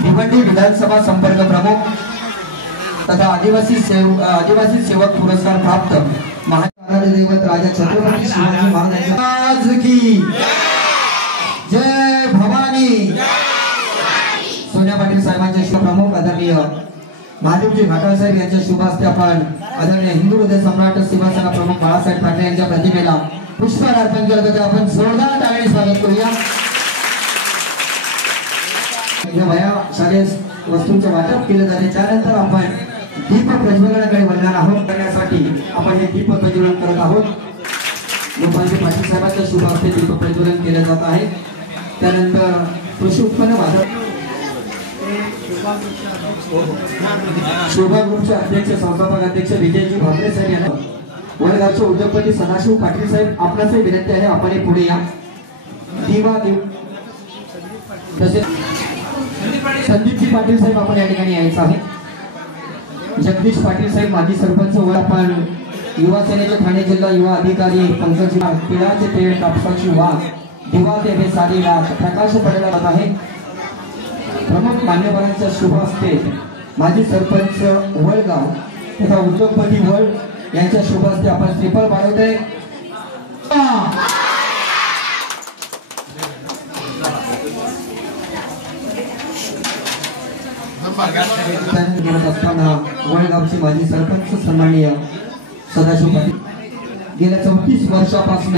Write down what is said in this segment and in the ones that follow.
भिवंडी विधानसभा संपर्क प्रमुख तथा आदिवासी सेवक पुरस्कार प्राप्त महाराज दैवत राजा छत्रपती शिवाजी महाराज की जय भवानी। सोनिया पाटील साहेबांचे शुभ प्रमुख आदरणीय महादेवजी घाटाळ साहेब यांच्या शुभ हस्ते आपण आदरणीय हिंदू हृदय सम्राट शिवसेना प्रमुख बाळासाहेब ठाकरे यांच्या प्रतिमेला पुष्पहार अर्पण केलं जातं। आपण जोरदार टाळ्यांनी स्वागत करूया। या शालेय वस्तूंचे वाटप केले जाते। त्यानंतर आपण दीप प्रज्वलनाकडे वळणार आहोत। करण्यासाठी आपण हे दीप प्रज्वलन करत आहोत। गोपालजी पाटील साहेबांच्या शुभ हस्ते दीप प्रज्वलन केले जात आहे। त्यानंतर कृषी उत्पन्न वाटप शोभा ग्रुपचे अध्यक्ष संस्थापक अध्यक्ष विजयजी भाकरे साहेब यांना वडगावचे उद्योगपती सदाशिव पाटील साहेब आपणाचे विनंती आहे आपण पुढे या। दिवा देव तसेच संदीपजी पाटील साहेब आपण या ठिकाणी यायचं आहे। जगदीश पाटील साहेब माजी सरपंच व आपण युवा सेनेचे ठाणे जिल्हा युवा अधिकारी पंकज तिळाचे तेल कापसाची वाघ दिवा देवे साडी राख प्रकाश पडला जात आहे। प्रमुख मान्यवरांच्या शुभ हस्ते माजी सरपंच वळगाव तथा उद्योगपती वळ यांच्या शुभ हस्ते आपण श्रीफळ वाढवतोय। असताना वळगावचे माजी सरपंच सन्माननीय सदाशिव पाटील गेल्या 34 वर्षापासून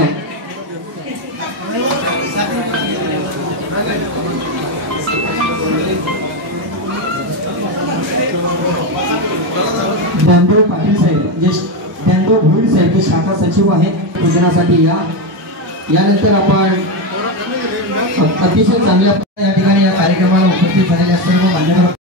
ज्ञानदेव पाटील साहेब जे ज्ञानदेव भोईर साहेब जे शाखा सचिव आहेत पूजनासाठी यानंतर आपण अतिशय चांगल्या या ठिकाणी या कार्यक्रमाला उपस्थित झालेल्या सर्व मान्यवर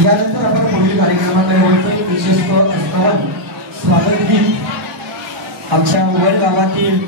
यानंतर आपण पुढील कार्यक्रमाकडे वळतो। विशेषतः स्वागत गीत आमच्या वड गावातील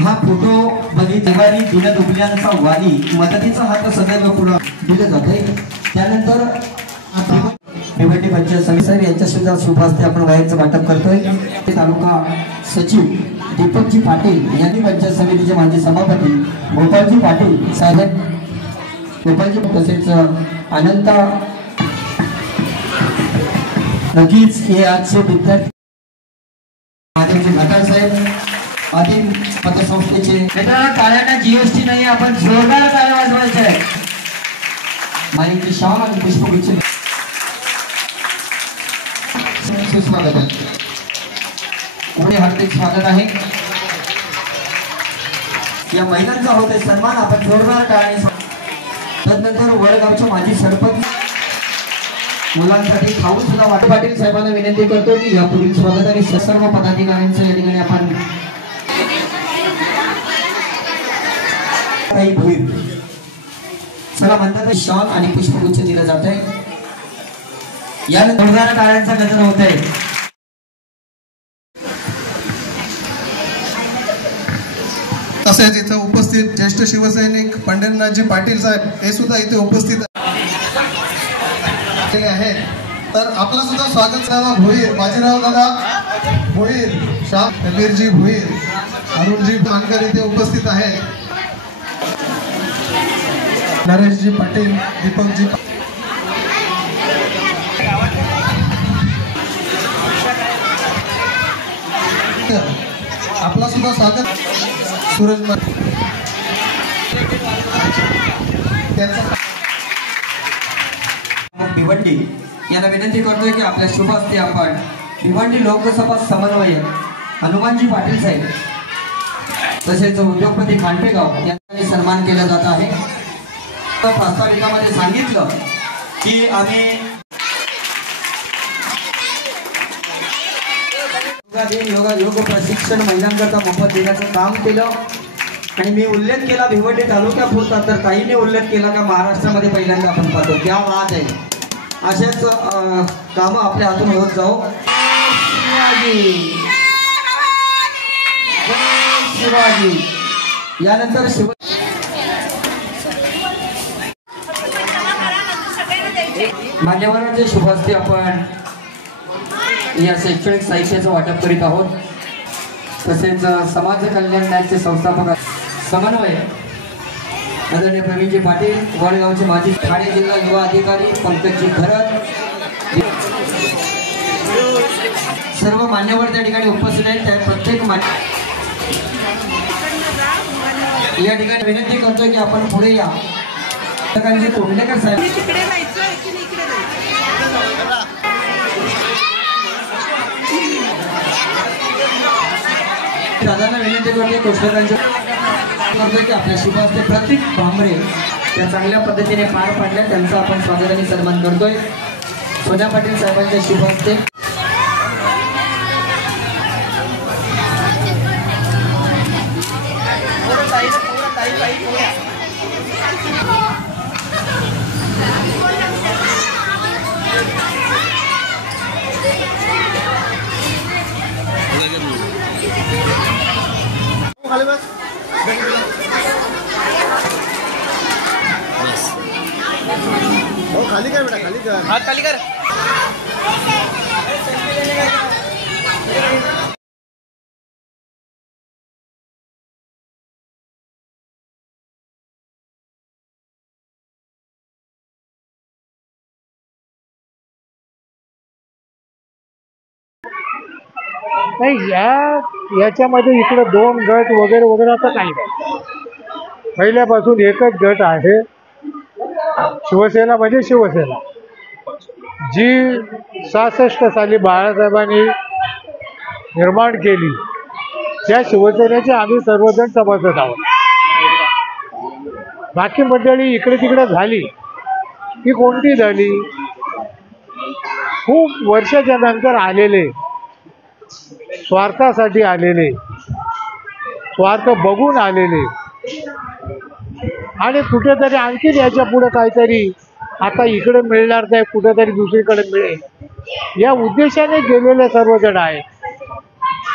हा फोटो बघितल्यावर दीनदुबल्यांचा वाली मदतीचा हात सदैव पुढे दिले जाते। त्यानंतर भिवंडी पंचायत समिती साहेब यांच्या सुद्धा शुभ हस्ते आपण वायरचं वाटप करतोय। तालुका सचिव दीपकजी पाटील यांनी पंचायत समितीचे माजी सभापती गोपालजी पाटील साहेब गोपालजी तसेच अनंता नक्कीच हे आजचे विद्यार्थी महादेवजी घाटाळ साहेब आदिम पतसंस्थेचे मित्रांनो, टाळ्यांना जीएसटी नाही, आपण जोरदार टाळ्या वाजवायच्या आहेत. माईची शाल आणि पुष्पगुच्छ सुस्वागत आहे. पुढे हार्दिक स्वागत आहे. या महिलांचा होते सन्मान, आपण जोरदार टाळ्या. तदनंतर वडगावच्या माजी सरपंच मुलांसाठी खाऊ सुद्धा वाटे पाटील साहेबांना विनंती करतो की यापुढील स्वागत आणि सर्व पदाधिकाऱ्यांचं या ठिकाणी आपण काही होईल. चला म्हणतात शॉल आणि पुष्पगुच्छ दिलं जात आहे. यानंतर जोरदार टाळ्यांचा गजर होत आहे. तसेच इथं उपस्थित ज्येष्ठ शिवसैनिक पंढरीनाथजी पाटील साहेब हे सुद्धा इथे उपस्थित आहेत. तर आपलं सुद्धा स्वागत करायला भोईर बाजीराव दादा भोईर, शाह कबीरजी भोईर, अरुणजी जानकर इथे उपस्थित आहेत. नरेशजी पाटील, दीपकजी आपला सुद्धा स्वागत. सूरज भिवंडी यांना विनंती करतोय की आपल्या शुभ हस्ते आपण भिवंडी लोकसभा समन्वयक हनुमानजी पाटील साहेब तसेच उद्योगपती खांडेगाव यांचा सन्मान केला जात आहे. प्रास्ताविकामध्ये सांगितलं की आम्ही योग प्रशिक्षण महिलांकरता मोफत देण्याचं काम केलं आणि मी उल्लेख केला भिवंडी तालुक्यापुरता, तर काहींनी उल्लेख केला का महाराष्ट्रामध्ये पहिल्यांदा आपण पाहतो. त्या वाद आहे. असेच कामं आपल्या हातून होत जाऊ. शिवाजी यानंतर मान्यवरांचे शुभ हस्ते आपण या शैक्षणिक साहित्याचं वाटप करीत आहोत. तसेच समाज कल्याण बँकचे संस्थापक समन्वय आदरणीय प्रवीणजी पाटील, वडगावचे माजी ठाणे जिल्हा युवा अधिकारी पंकजजी घरत, सर्व मान्यवर त्या ठिकाणी उपस्थित आहेत. त्या प्रत्येक या ठिकाणी विनंती करतोय की आपण पुढे या. तोंडलेकर साहेब दादांना विनंती करतोय करतोय की आपल्या शुभ हस्ते प्रतीक भांबरे त्या चांगल्या पद्धतीने पार पाडल्या, त्यांचा आपण स्वागत आणि सन्मान करतोय. सोन्या पाटील साहेबांच्या शुभ हस्ते खाली कर बेटा, खाली कर, हाथ खाली कर. नाही याच्यामध्ये इकडे दोन गट वगैरे वगैरे असं काही नाही. पहिल्यापासून एकच गट आहे. शिवसेना म्हणजे शिवसेना जी 66 साली बाळासाहेबांनी निर्माण केली, त्या शिवसेनेचे आम्ही सर्वजण सभासद आहोत. बाकी मंडळी इकडे तिकडे झाली की कोणती झाली, खूप वर्षाच्या नंतर आलेले, स्वार्थासाठी आलेले, स्वार्थ बघून आलेले आणि कुठेतरी आणखी याच्या पुढे काहीतरी आता इकडे मिळणार नाही, कुठेतरी दुसरीकडे मिळेल या उद्देशाने गेलेले सर्वजण आहेत.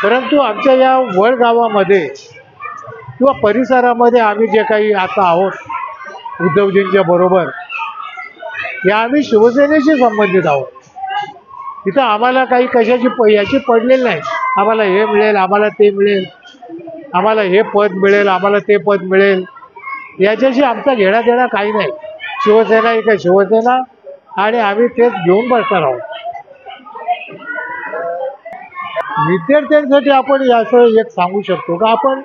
परंतु आमच्या या वडगावामध्ये किंवा परिसरामध्ये आम्ही जे काही आता आहोत उद्धवजींच्या बरोबर, या आम्ही शिवसेनेशी संबंधित आहोत. इथं आम्हाला काही कशाची याची पडलेली नाही. आम्हाला हे मिळेल, आम्हाला ते मिळेल, आम्हाला हे पद मिळेल, आम्हाला ते पद मिळेल, याच्याशी आमचा घेणा देणा काही नाही. शिवसेना एक आहे शिवसेना आणि आम्ही तेच घेऊन बसणार आहोत. विद्यार्थ्यांसाठी आपण असं एक सांगू शकतो का आपण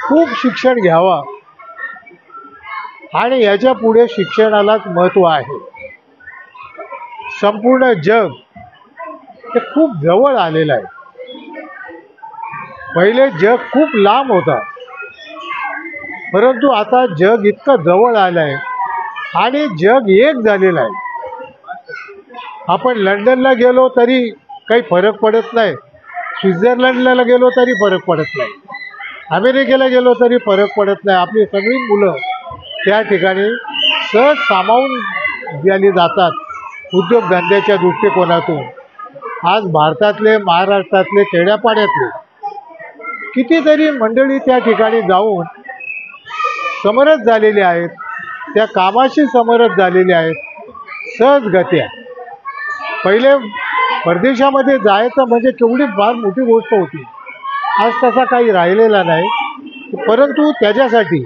खूप शिक्षण घ्यावा आणि याच्या पुढे शिक्षणालाच महत्त्व आहे. संपूर्ण जग हे खूप जवळ आलेलं आहे. पहिले जग खूप लांब होता, परंतु आता जग इतकं जवळ आलं आहे आणि जग एक झालेलं आहे. आपण लंडनला गेलो तरी काही फरक पडत नाही, स्वित्झर्लंडला गेलो तरी फरक पडत नाही, अमेरिकेला गेलो तरी फरक पडत नाही. आपली सगळी मुलं त्या ठिकाणी सहज सामावून गेली जातात उद्योगधंद्याच्या दृष्टिकोनातून. आज भारतातले, महाराष्ट्रातले, खेड्यापाड्यातले कितीतरी मंडळी त्या ठिकाणी जाऊन समरस झालेली आहेत, त्या कामाशी समरस झालेली आहेत सहजगत्या. पहिले परदेशामध्ये जायचं म्हणजे केवढी फार मोठी गोष्ट होती. आज तसा काही राहिलेला नाही, परंतु त्याच्यासाठी